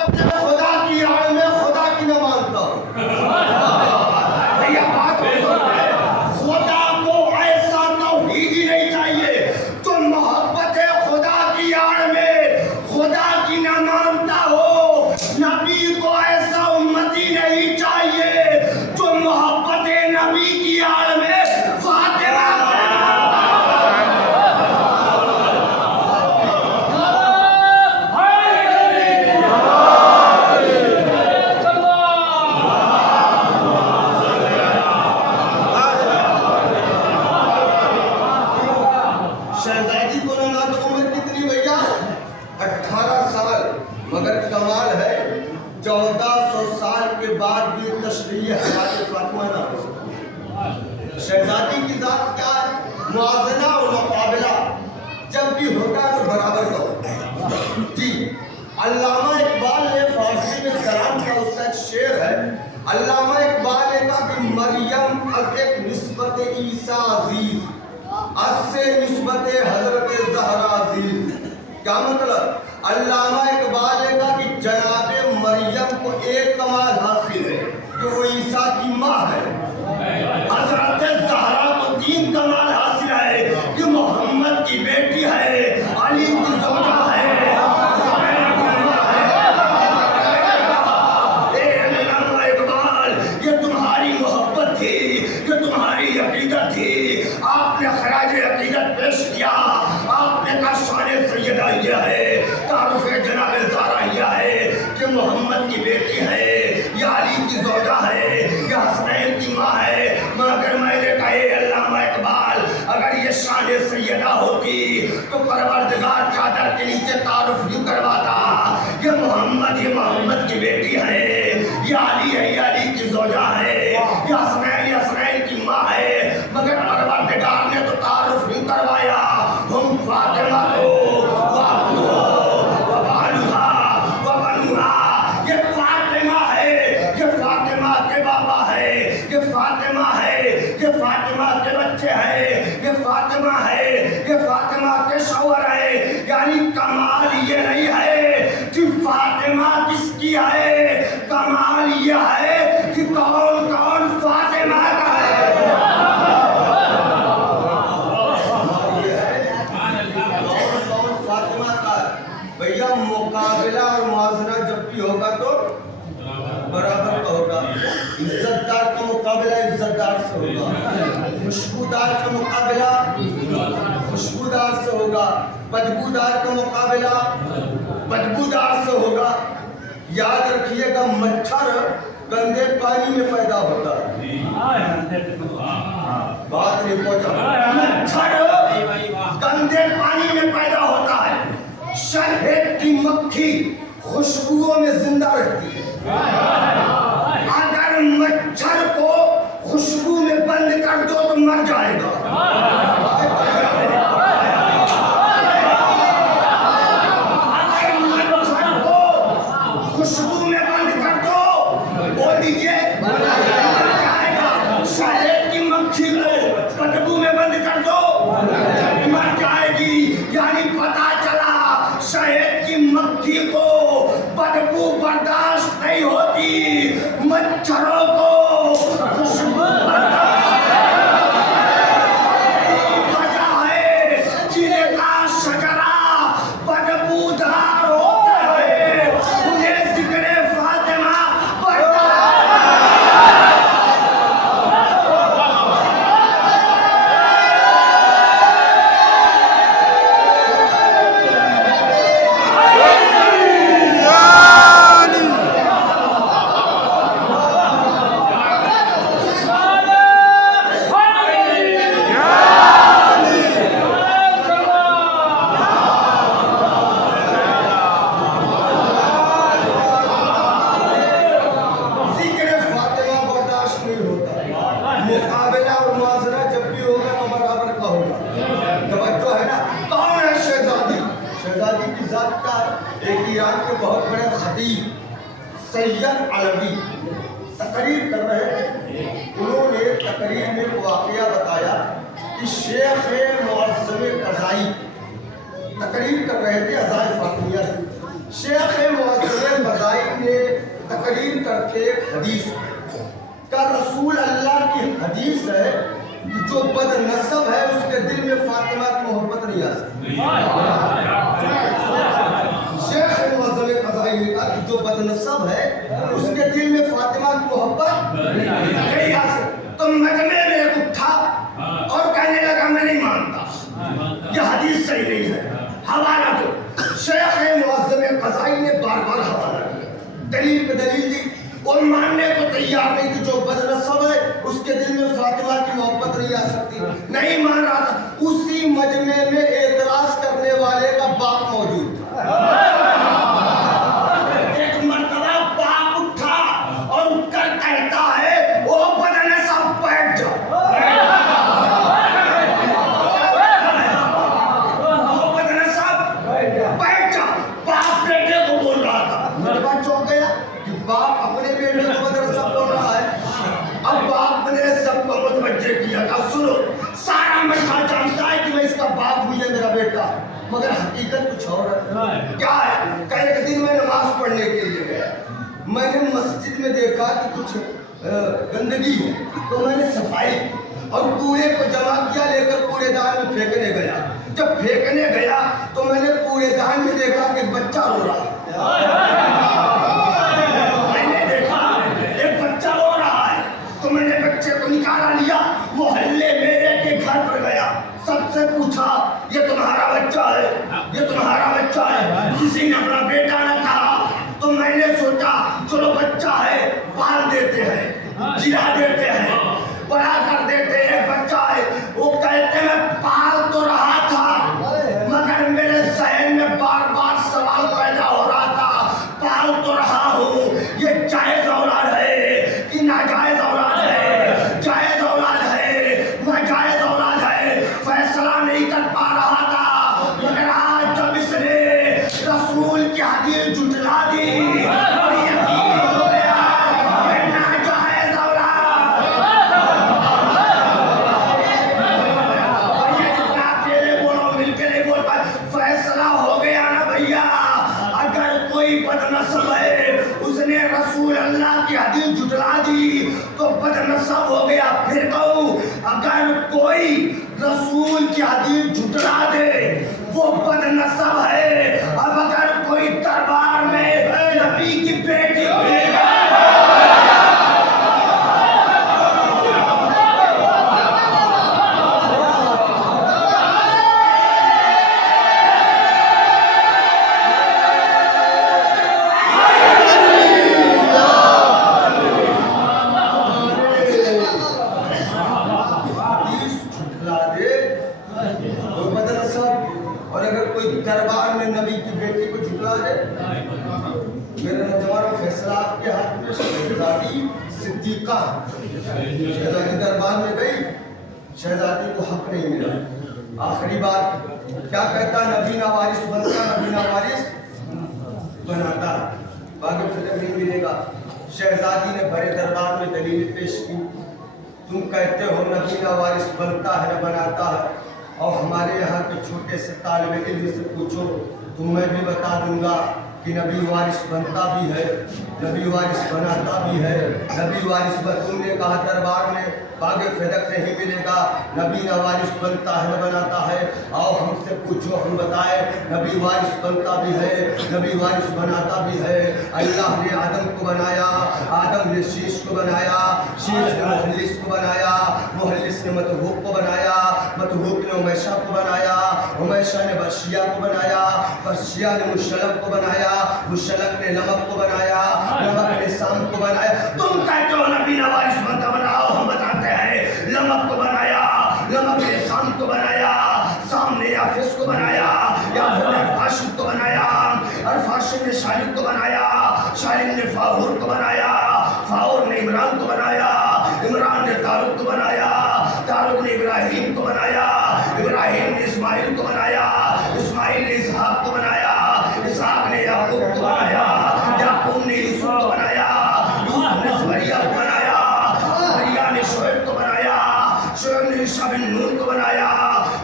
محبت خدا کی آڑ میں خدا کی نہ مانتا ہوں. یہ بات خدا کو ایسا توحید ہی نہیں چاہیے جو محبت خدا کی آڑ میں خدا کی نہ مانتا ہو. نبی کو ایسا امتی نہیں چاہیے جو محبت نبی کی آڑ میں فاطمہ شہزادی کو نہ عمر کتنی بھیا 18 سال مگر کمال ہے 1400 سال کے بعد بھی تشریح حضرت فاطمہ نہ ہو. شہزادی کی ذات کیا ہے؟ موازنہ اور مقابلہ جب بھی ہوتا ہے تو برابر کا ہوتا ہے. جی علامہ اقبال نے فارسی میں کلام کا اس کا ایک شعر ہے. علامہ اقبال نے کہا کہ مریم از ایک نسبت عیسیٰ عزیز از سے نسبت حضرت زہرا عزیز. کیا مطلب؟ علامہ اقبال نے کہا کہ جناب مریم کو ایک کمال حاصل ہے کہ وہ عیسیٰ کی ماں ہے. حضرت زہرا کو 3 کمال حاصل ہے کہ محمد کی بیٹی ہے, علی کی زوجہ ہے, حسین کی ماں ہے. اے علامہ اقبال, یہ تمہاری محبت تھی, یہ تمہاری عقیدت تھی. آپ نے خراج عقیدت پیش کیا, آپ نے کہا شان سیدہ یہ ہے, تعارف جناب زہرا یہ ہے کہ محمد کی بیٹی ہے, یہ علی کی زوجہ ہے, یہ حسین کی ماں ہے. مگر میں نے کہا اے علامہ اقبال, اگر یہ شان سیدہ ہوتی تو پروردگار چادر کے نیچے تعارف یوں کرواتا, یہ محمد کی بیٹی ہے, یہ علی ہے, یہ علی کی زوجہ ہے, یہ حسین کی ماں ہے. مگر پروردگار نے تو تعارف یوں کروایا, ہم فاطمہ کو فاطمہ ہے, یہ فاطمہ کے بچے ہیں, یہ فاطمہ ہے, یہ فاطمہ کے شوہر ہے. یعنی کمال یہ نہیں ہے کہ فاطمہ کس کی ہے, کمال یہ ہے کہ کون کون فاطمہ کا ہے. کون فاطمہ کا ہے بھیا. مقابلہ اور موازنہ جب بھی ہوگا تو برابر کا ہوگا. عزت دار کا مقابلہ عزت دار سے ہوگا, خوشبودار کا مقابلہ خوشبودار سے ہوگا, بدبودار کا مقابلہ بدبودار سے ہوگا. یاد رکھیے گا مچھر گندے پانی میں پیدا ہوتا ہے. بات نہیں پہنچا. مچھر گندے پانی میں پیدا ہوتا ہے. شہد کی مکھی خوشبوؤں میں زندہ رہتی ہے. اگر مچھر کو خوشبو میں بند کر دو تو مر جائے گا. اگر مچھر کو خوشبو میں بند کر دو بول دیجیے مر جائے گا. شہد کی مکھی کو بدبو میں بند کر دو مر جائے گی. یعنی پتا چلا شہد کی مکھی کو بدبو برداشت نہیں ہوتی, مچھروں کو خوشبو برداشت وجہ ہے جن کا شجرہ بدبودار ہوتا ہے انہیں ذکر فاطمہ برداشت. مقابلہ اور موازنہ جب بھی ہوگا تو برابر کا ہوگا. توجہ ہے نا. کون ہے شہزادی؟ شہزادی کی ذات کا ایک ایران کے بہت بڑے خطیب سید علوی تقریر کر رہے تھے. انہوں نے تقریر میں واقعہ بتایا کہ شیخ معظم قضائی تقریر کر رہے تھے عزائے فاطمیہ. شیخ معظم قضائی تقریر کرتے ایک حدیث کا رسول اللہ کی حدیث ہے جو بد نسب ہے اس کے دل میں فاطمہ کی محبت نہیں آ سکتی. شیخ معظم قضائی نے کہا کہ جو بد نسب ہے اس کے دل میں فاطمہ کی محبت نہیں آ سکتی. تو مجمع میں اٹھا اور کہنے لگا میں نہیں مانتا یہ حدیث صحیح نہیں ہے, حوالہ دو. شیخ معظم قضائی نے بار بار حوالہ دیا, دلیل پہ دلیل دی, اور ماننے کو تیار نہیں کہ جو بد نسب ہے اس کے دل میں فاطمہ کی محبت نہیں آ سکتی. نہیں مان رہا تھا. اسی مجمع میں اعتراض کرنے والے کا باپ موجود تھا. ایک مرتبہ باپ اٹھا اور اٹھ کر کہتا ہے وہ بد نسب بیٹھ جاؤ, وہ بد نسب بیٹھ جاؤ. باپ بیٹے کو بول رہا تھا. مرتبہ چونک گیا کہ باپ اپنے بیٹے کو بد نسب بول رہا ہے. اب باپ نے سب کو متوجہ کیا کہ سنو سارا مجمع جانتا ہے کہ میں اس کا باپ ہوں, یہ میرا بیٹا, مگر حقیقت کچھ اور ہے. کیا ہے کہ ایک دن میں نماز پڑھنے کے لیے گیا, میں نے مسجد میں دیکھا کہ کچھ گندگی ہے تو میں نے صفائی اور کوڑے کو جمع کیا, لے کر کوڑے دان میں پھینکنے گیا. جب پھینکنے گیا تو میں نے کوڑے دان میں دیکھا کہ بچہ رو رہا ہے. میں نے بچے کو نکالا لیا, محلے میرے کے گھر پر گیا, سب سے پوچھا یہ تمہارا بچہ ہے, یہ تمہارا بچہ ہے. کسی نے اپنا بیٹا نہ کہا. تو میں نے سوچا چلو بچہ ہے پال دیتے ہیں, جلا دیتے ہیں, بڑا کر دیتے ہیں, بچہ ہے. وہ کہتے میں پال تو رہا تھا مگر میرے ذہن میں بار بار سوال پیدا ہو رہا تھا, پال تو رہا ہوں یہ جائز اولاد ہے کہ ناجائز اولاد ہے, جائز اولاد ہے ناجائز اولاد ہے, فیصلہ نہیں کر پا رہا تھا. مگر آج جب اس نے رسول کی حدیث جھٹلا دی اور یقین ہو گیا کہ ناجائز اولاد. بھیا جتنا اکیلے بولو مل کے نہیں بول پائے. فیصلہ ہو گیا نا بھیا, اگر کوئی بد نسب ہے اس نے رسول اللہ کی حدیث جھٹلا دی تو بد نسب ہو گیا. پھر کہوں اگر کوئی رسول کی حدیث جھٹلا دے وہ بد نسب ہے. اب اگر کوئی دربار میں نبی کی بیٹی کو دربار میں نبی کی بیٹی کو جھٹلا دے. میرے نوجوان فیصلہ آپ کے ہاتھ میں. شہزادی صدیقہ شہزادی دربار میں گئی, شہزادی کو حق نہیں ملا. آخری بات کیا کہتا, نبی نہ وارث بنتا, نبی نہ وارث بناتا, باقی فکر نہیں ملے گا. شہزادی نے بڑے دربار میں دلیل پیش کی, تم کہتے ہو نبی نہ وارث بنتا ہے نہ بناتا ہے, اور ہمارے یہاں کے چھوٹے سے طالب علم سے پوچھو تو میں بھی بتا دوں گا کہ نبی وارث بنتا بھی ہے, نبی وارث بناتا بھی ہے. نبی وارث تم نے کہا دربار میں باغ فدق نہیں ملے گا, نبی نہ وارث بنتا ہے نہ بناتا ہے. آؤ ہم سے پوچھو, ہم بتائے نبی وارث بنتا بھی ہے, نبی وارث بناتا بھی ہے. اللہ نے آدم کو بنایا, آدم نے شیش کو بنایا, شیش نے محلس کو بنایا, محلس نے مطہوب کو بنایا, مطہوب نے امیشہ کو بنایا, امیشہ نے برشیہ کو بنایا, برشیہ نے مشلق کو بنایا, مشلق نے نمک کو بنایا, نمک نے سام کو بنایا. تم کہتے ہو نبی نہ وارث بنتا, بناؤ ہم بتاتے ہیں نمک کو بنایا, نمک نے سام کو بنایا, سام نے یافس کو بنایا, یافس نے ارفاشد کو بنایا, ارفاشد نے شالب کو بنایا, شالب نے فاہور کو بنایا, فاہور نے عمران کو بنایا, عمران نے تارق کو بنایا, تارق نے ابراہیم کو بنایا, ابراہیم نے اسماعیل کو بنایا, اسماعیل نے اسحاق کو بنایا, اسحاق نے یعقوب کو بنایا, یعقوب نے یوسف کو بنایا, یوسف نے زکریا کو بنایا, زکریا نے شعیب کو بنایا, شعیب نے یوشع بن نون کو بنایا,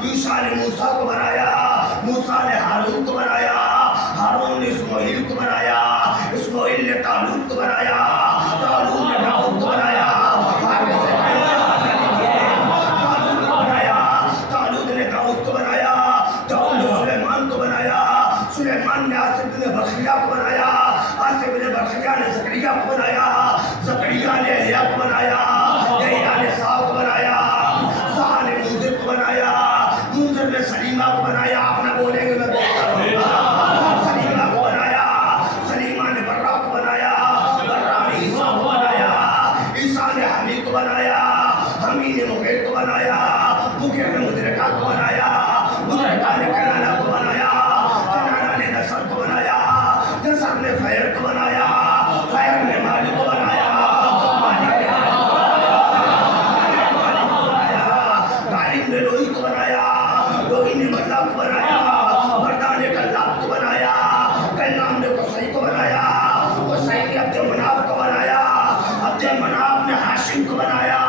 یوشع نے موسیٰ کو بنایا, موسیٰ نے ہارون کو بنایا, ہارون نے اسماعیل کو بنایا, سہیل نے طالوت کو بنایا، طالوت نے داؤد کو بنایا، طالوت نے داؤد کو بنایا، داؤد نے سلیمان کو بنایا، سلیمان نے آصف بن بخیا کو بنایا، آصف بن بخیا نے زکریا کو بنایا، زکریا نے یحییٰ کو بنایا، یحییٰ نے سا کو بنایا، سا نے منذر کو بنایا، منذر نے سلیمہ کو بنایا، آپ نہ بولیں گے میں بولتا رہوں گا، سلیمہ کو بنایا، سلیمہ نے برا کو بنایا، برا نے عیسیٰ کو بنایا، عیسیٰ نے حمی کو بنایا، حمی نے مغیر کو بنایا، مغیر نے مدرکہ کو بنایا، مدرکہ نے کنانہ کو بنایا، کنانہ نے نصر کو بنایا، نصر نے فیر کو بنایا، فیر نے مالک کو بنایا، مالک نے غالب نے لوہی کو بنایا، لوہی نے مردہ کو بنایا، مردہ نے کلاب کو بنایا، کلاب نے قصی کو بنایا، قصی نے عبد المناف کو بنایا، عبد المناف نے ہاشم کو بنایا،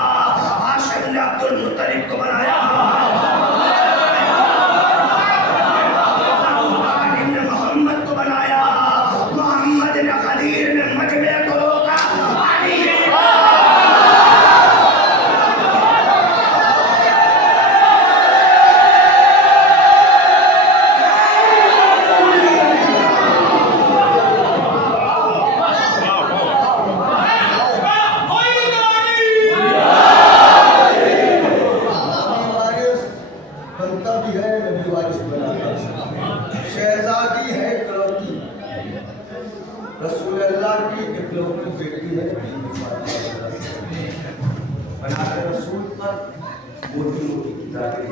ہاشم نے عبد المطلب کو بنایا، غالب نے محمد کو بنایا، محمد نے غدیر نے مجمع کو روکا، بنتا بھی ہے نبی وارث بناتا ہے، شہزادی ہے اکلوتی، رسول اللہ کی اکلوتی بیٹی ہے بنا کے رسول پر موٹی موٹی کتابیں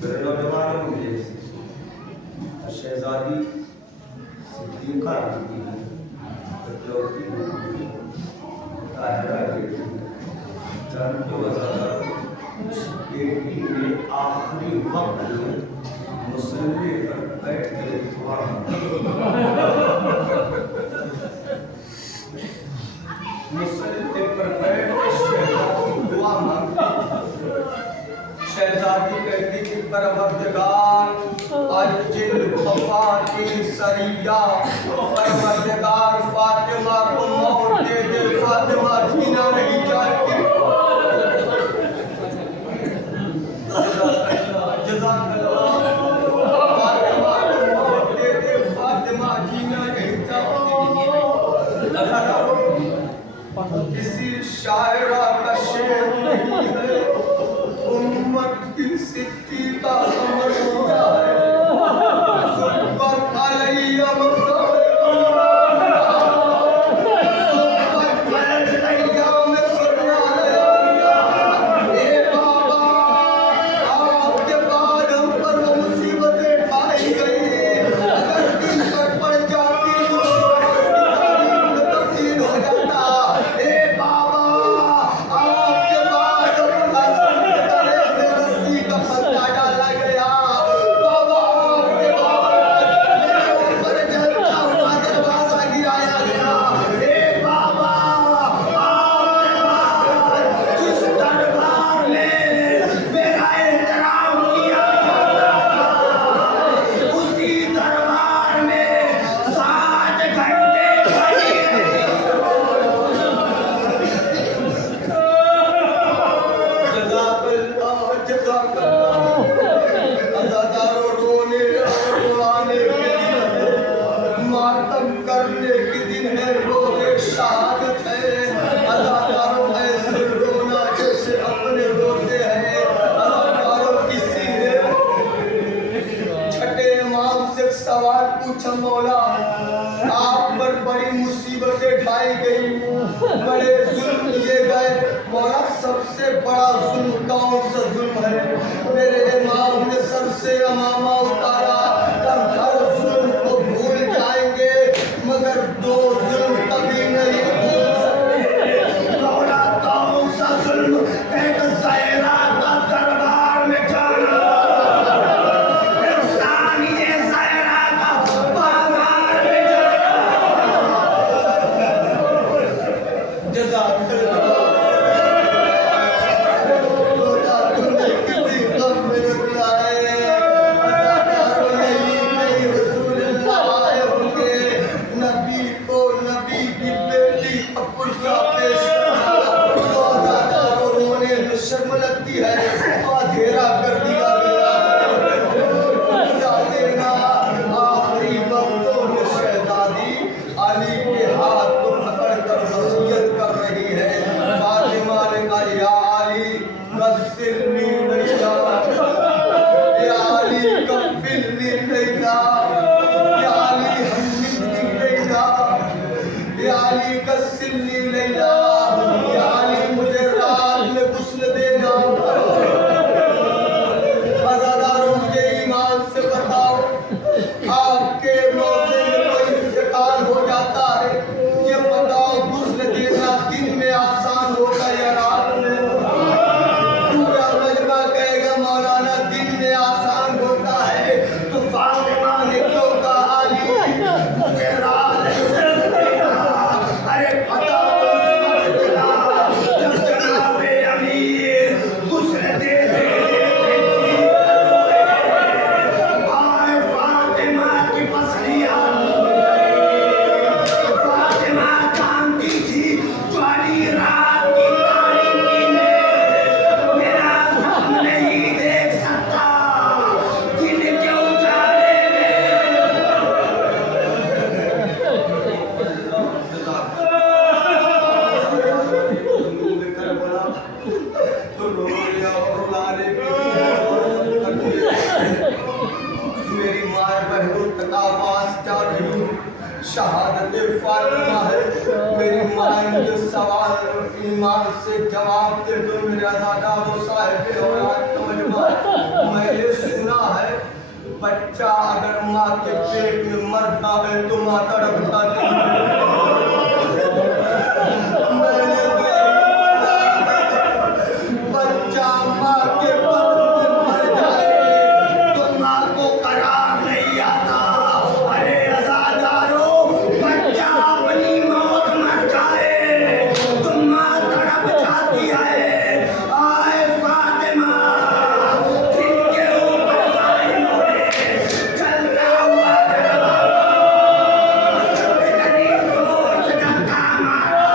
میرے نوجوانوں میں جیسی شہزادی صدیقہ بیٹی ہے، اکلوتی بیٹی ہے، طاہرہ بیٹی ہے، جانتے ہو وزاداروں بیٹی نے آخری وقت میں مصلی پر بیٹھ کے دعا مصلی پر بیٹھ کے شہزادی دعا مانگتی، شہزادی کہتی کہ پروردگار اجل فاطمہ سریہ، پروردگار فاطمہ کو موت دے دے، فاطمہ جینا نہیں چاہتی، جزاک اللہ، فاطمہ کو موت دے دے، فاطمہ جینا نہیں چاہتی۔ کسی شاعرہ کا شعر نہیں ہے، امت کی صدیقہ ہمشیہ ہے، صبر علیہ مصطفیٰ مولا آپ پر بڑی مصیبتیں ڈھائی گئی، بڑے ظلم کیے گئے، مولا سب سے بڑا ظلم کون سا ظلم ہے؟ میرے امام نے سر سے امامہ اتارا، ہم ہر ظلم کو بھول جائیں گے مگر دو ظلم کبھی نہیں بھول سکتے۔ مولا کون سا ظلم؟ ایک زہرا کا دربار میں جانا، شہادت فاطمہ ہے میری ماں نے جو سوال ایمان سے جواب دے تو میرے عزادار و صاحب اولاد کا مجمع میں نے سنا ہے بچہ اگر ماں کے پیٹ میں مر جائے تو ماں تڑپ جاتی ہے میں نے بچہ ماں کے بدن میں مر جائے تو ماں کو قرار نہیں آتا ارے عزادارو بچہ اپنی موت مر جائے تو ماں تڑپ جاتی ہے آئے فاطمہ جن کے اوپر ظالموں نے چلتا ہوا اتنی سوچ کا کام آیا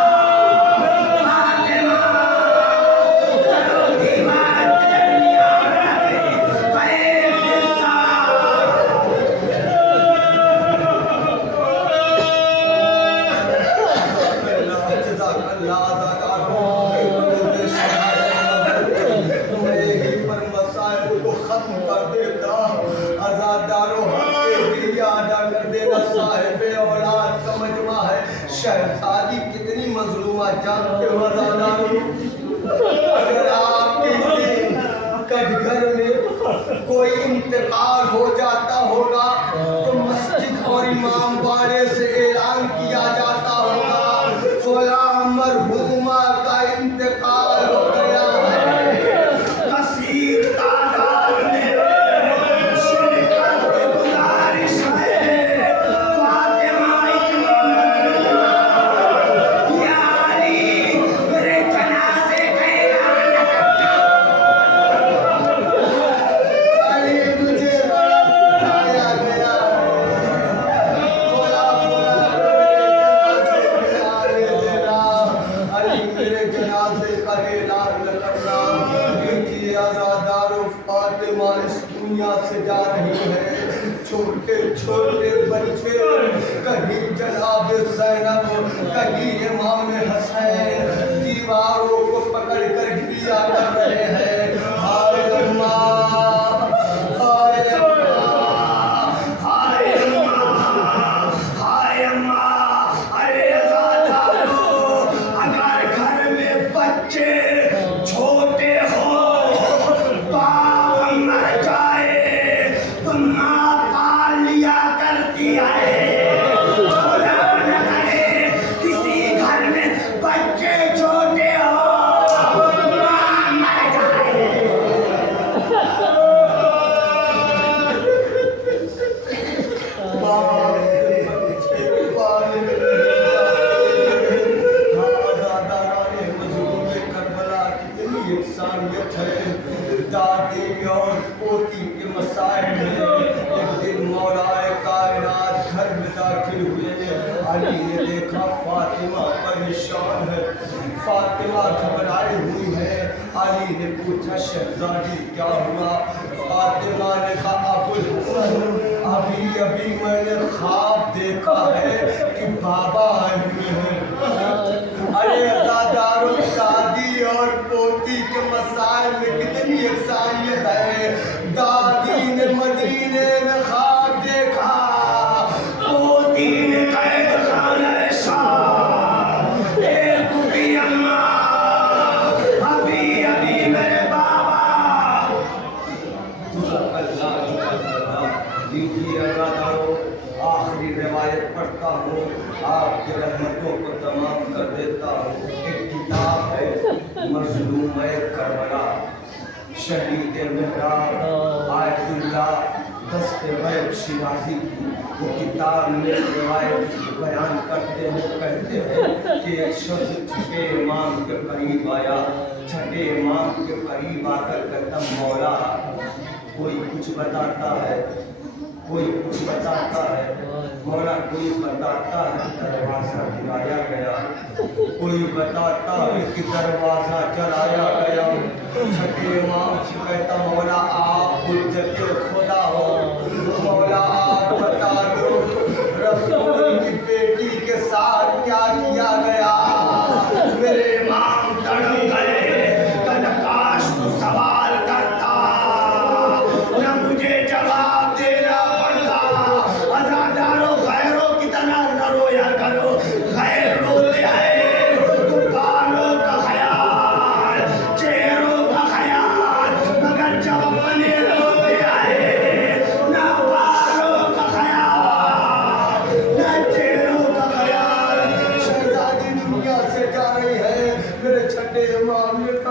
فاطمہ کرو دیوار کے درمیان آ گئی قیب حصہ جزاک اللہ میں یہی پر مسائل کو ختم کر دیتا عزادارو حق دیا ادا کر دینا صاحب اولاد کا مجمع ہے شہزادی کتنی مظلومہ جانتے ہو عزادارو اگر آپ کسی کٹگھر میں کوئی انتقال ہو جاتا ہوگا تو مسجد اور امام باڑے سے اعلان کیا جاتا ہوگا فلاں مرحومہ کا انتقال ہو گیا ہے کثیر تعداد میں شرکت کی گزارش ہے فاطمہ اتنی مظلومہ یا علی میرے جنازے کا اعلان نہ کرنا علی مجھے بلایا گیا بولا علی میرے جنازے کا اعلان نہ کرنا دیکھیے عزادارو فاطمہ اس دنیا سے جا رہی ہے چھوٹے چھوٹے بچے کہیں جناب زینب کہیں امام حسین دیواروں کو پکڑ کر گریا کر رہے ہیں ہائے اماں ہائے اماں ہائے اماں ہائے اماں ارے عزادارو اگر گھر میں بچے چھوٹے ہو باپ مر جائے تو ماں پال لیا کرتی ہے خدا نہ کرے کسی گھر میں بچے چھوٹے ہو ماں مر جائے دادی اور پوتی کے مسائل میں ایک دن مولا کائنات گھر میں داخل ہوئے علی نے دیکھا فاطمہ پریشان ہے فاطمہ گھبرائی ہوئی ہے علی نے پوچھا شہزادی کیا ہوا فاطمہ نے کہا ابو الحسن ابھی ابھی میں نے خواب دیکھا ہے کہ بابا آئے ہوئے ہیں ارے عزادارو دادی اور پوتی کے مسائل میں کتنی یکسانیت ہے دادی نے مدینے میں خواب دیکھا پوتی نے قید خانہ شام ایک بھی اماں ابھی ابھی میرے بابا دیکھیے عزادارو آخری روایت پڑھتا ہوں آپ کی رحمتوں کو تمام کر دیتا ہوں ایک کتاب ہے مظلوم کربلا شہید محراب آیت اللہ دست غیب شیرازی کی وہ کتاب میں روایت بیان کرتے ہیں کہتے ہیں کہ ایک شخص چھٹے امام کے قریب آیا چھٹے امام کے قریب آ کر کہتا مولا کوئی کچھ بتاتا ہے کوئی کچھ بتاتا ہے مولا کوئی بتاتا ہے دروازہ گرایا گیا کوئی بتاتا ہے کہ دروازہ جلایا گیا چھٹے امام سے کہتا مولا آپ حجت خدا ہو مولا آپ بتا دو رسول کی بیٹی کے ساتھ کیا کیا گیا میرے امام تڑپ گئے کل کاش تو سوال کرتا نہ مجھے جواب دینا پڑتا عزادارو غیروں کی طرح